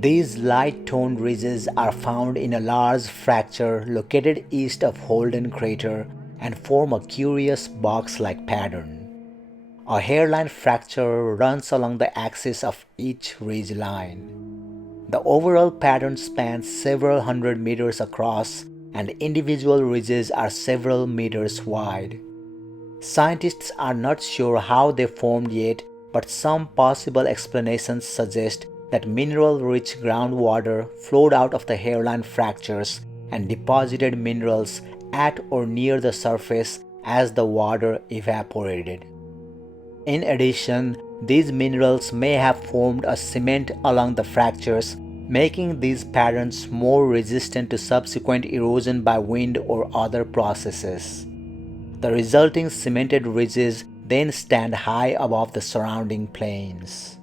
These light-toned ridges are found in a large fracture located east of Holden crater and form a curious box-like pattern. A hairline fracture runs along the axis of each ridge line. The overall pattern spans several hundred meters across, and individual ridges are several meters wide. Scientists are not sure how they formed yet, but some possible explanations suggest that mineral-rich groundwater flowed out of the hairline fractures and deposited minerals at or near the surface as the water evaporated. In addition, these minerals may have formed a cement along the fractures, making these patterns more resistant to subsequent erosion by wind or other processes. The resulting cemented ridges then stand high above the surrounding plains.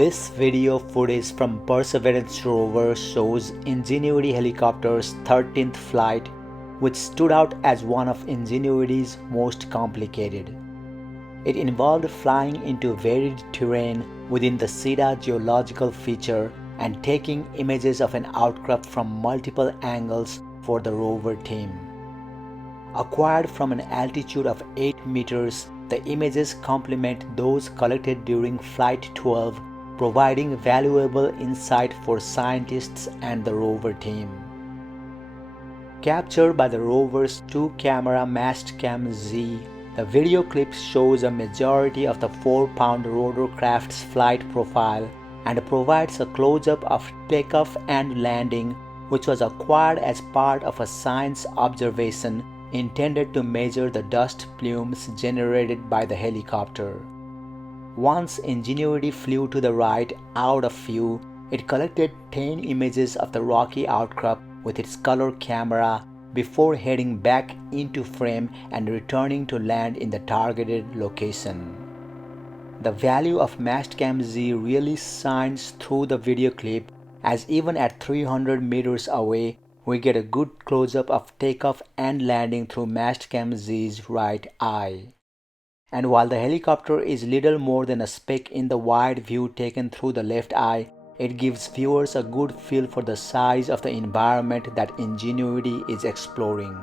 This video footage from Perseverance rover shows Ingenuity helicopter's 13th flight, which stood out as one of Ingenuity's most complicated. It involved flying into varied terrain within the Sita geological feature and taking images of an outcrop from multiple angles for the rover team. Acquired from an altitude of 8 meters, the images complement those collected during Flight 12, providing valuable insight for scientists and the rover team. Captured by the rover's 2-camera Mastcam Z, the video clip shows a majority of the 4-pound rotorcraft's flight profile and provides a close-up of takeoff and landing, which was acquired as part of a science observation intended to measure the dust plumes generated by the helicopter. Once Ingenuity flew to the right out of view, it collected 10 images of the rocky outcrop with its color camera before heading back into frame and returning to land in the targeted location. The value of Mastcam Z really shines through the video clip, as even at 300 meters away, we get a good close-up of takeoff and landing through Mastcam Z's right eye. And while the helicopter is little more than a speck in the wide view taken through the left eye, it gives viewers a good feel for the size of the environment that Ingenuity is exploring.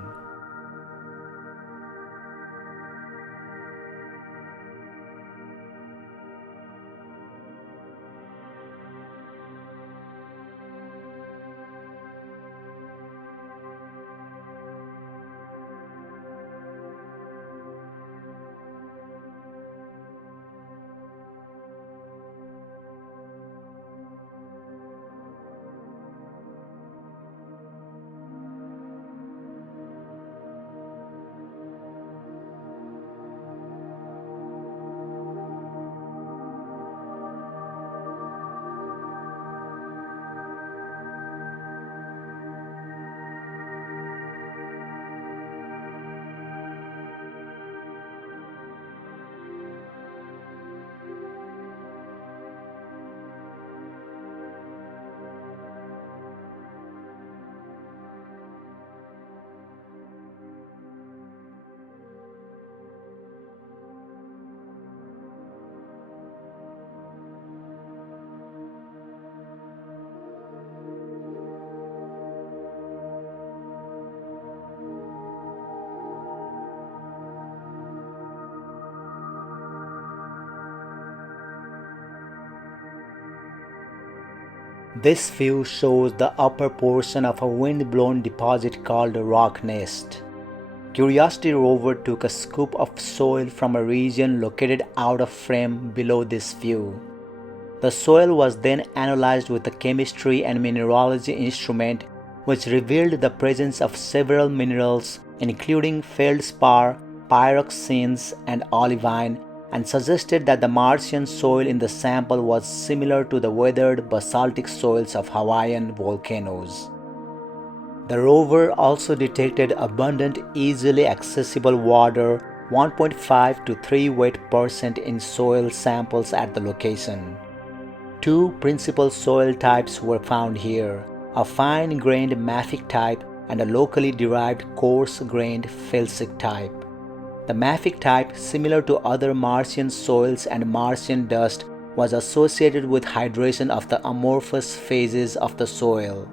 This view shows the upper portion of a wind-blown deposit called a rock nest. Curiosity rover took a scoop of soil from a region located out of frame below this view. The soil was then analyzed with a chemistry and mineralogy instrument which revealed the presence of several minerals including feldspar, pyroxenes, and olivine, and suggested that the Martian soil in the sample was similar to the weathered basaltic soils of Hawaiian volcanoes. The rover also detected abundant, easily accessible water 1.5 to 3 weight% in soil samples at the location. Two principal soil types were found here, a fine-grained mafic type and a locally derived coarse-grained felsic type. The mafic type, similar to other Martian soils and Martian dust, was associated with hydration of the amorphous phases of the soil.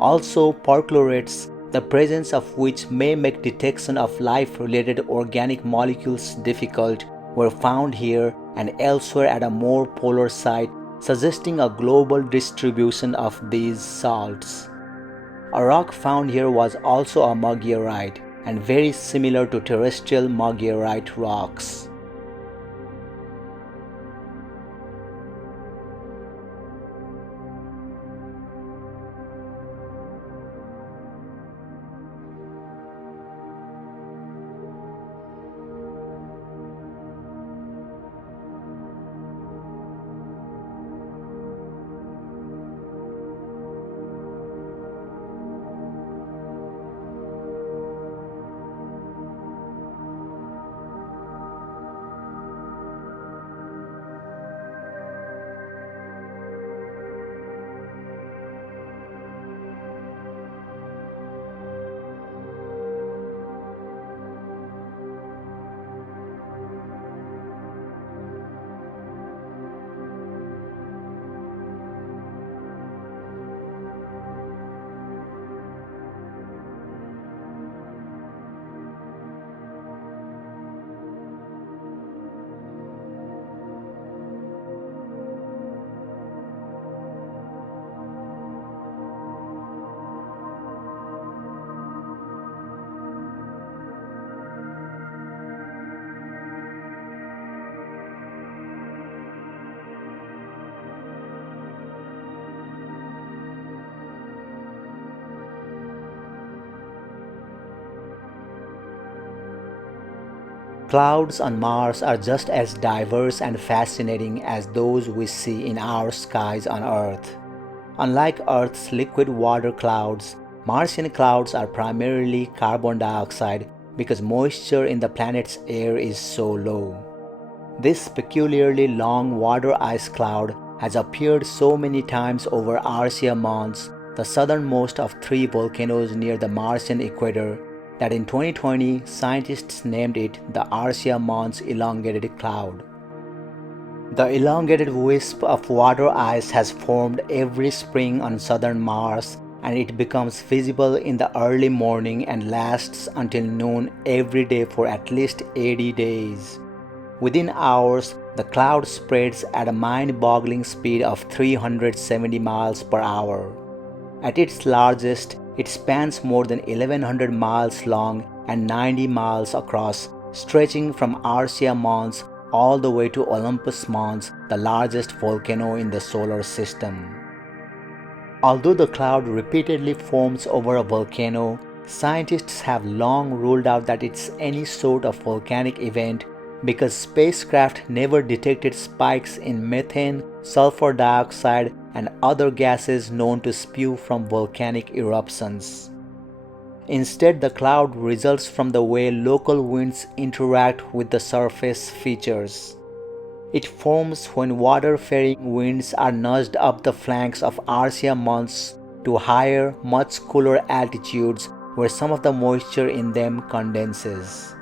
Also, perchlorates, the presence of which may make detection of life-related organic molecules difficult, were found here and elsewhere at a more polar site, suggesting a global distribution of these salts. A rock found here was also a muggerite and very similar to terrestrial muggerite rocks. Clouds on Mars are just as diverse and fascinating as those we see in our skies on Earth. Unlike Earth's liquid water clouds, Martian clouds are primarily carbon dioxide because moisture in the planet's air is so low. This peculiarly long water ice cloud has appeared so many times over Valles Mons, the southernmost of three volcanoes near the Martian equator, that in 2020 scientists named it the Valles Mons elongated cloud. The elongated wisp of water ice has formed every spring on southern Mars, and it becomes visible in the early morning and lasts until noon every day for at least 80 days. Within hours, the cloud spreads at a mind-boggling speed of 370 miles per hour. At its largest, it spans more than 1100 miles long and 90 miles across, stretching from Valles Mons all the way to Olympus Mons, the largest volcano in the solar system. Although the cloud repeatedly forms over a volcano, scientists have long ruled out that it's any sort of volcanic event because spacecraft never detected spikes in methane, sulfur dioxide, and other gases known to spew from volcanic eruptions. Instead, the cloud results from the way local winds interact with the surface features. It forms when water-faring winds are nudged up the flanks of Valles Mons to higher, much cooler altitudes where some of the moisture in them condenses.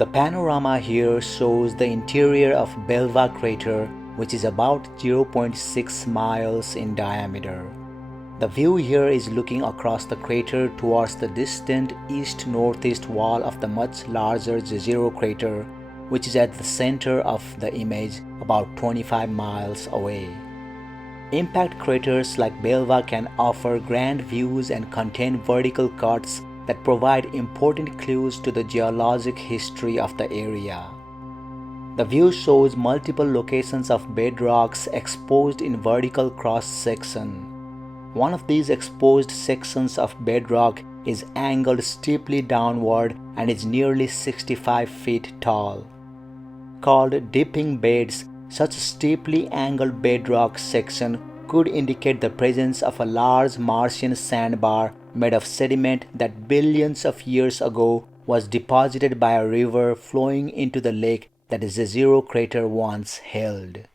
The panorama here shows the interior of Bela crater, which is about 0.6 miles in diameter. The view here is looking across the crater towards the distant east-northeast wall of the much larger Jezero crater, which is at the center of the image about 25 miles away. Impact craters like Bela can offer grand views and contain vertical cuts that provide important clues to the geologic history of the area. The view shows multiple locations of bedrocks exposed in vertical cross-section. One of these exposed sections of bedrock is angled steeply downward and is nearly 65 feet tall. Called dipping beds, such steeply angled bedrock section could indicate the presence of a large Martian sandbar made of sediment that billions of years ago was deposited by a river flowing into the lake that the Jezero crater once held.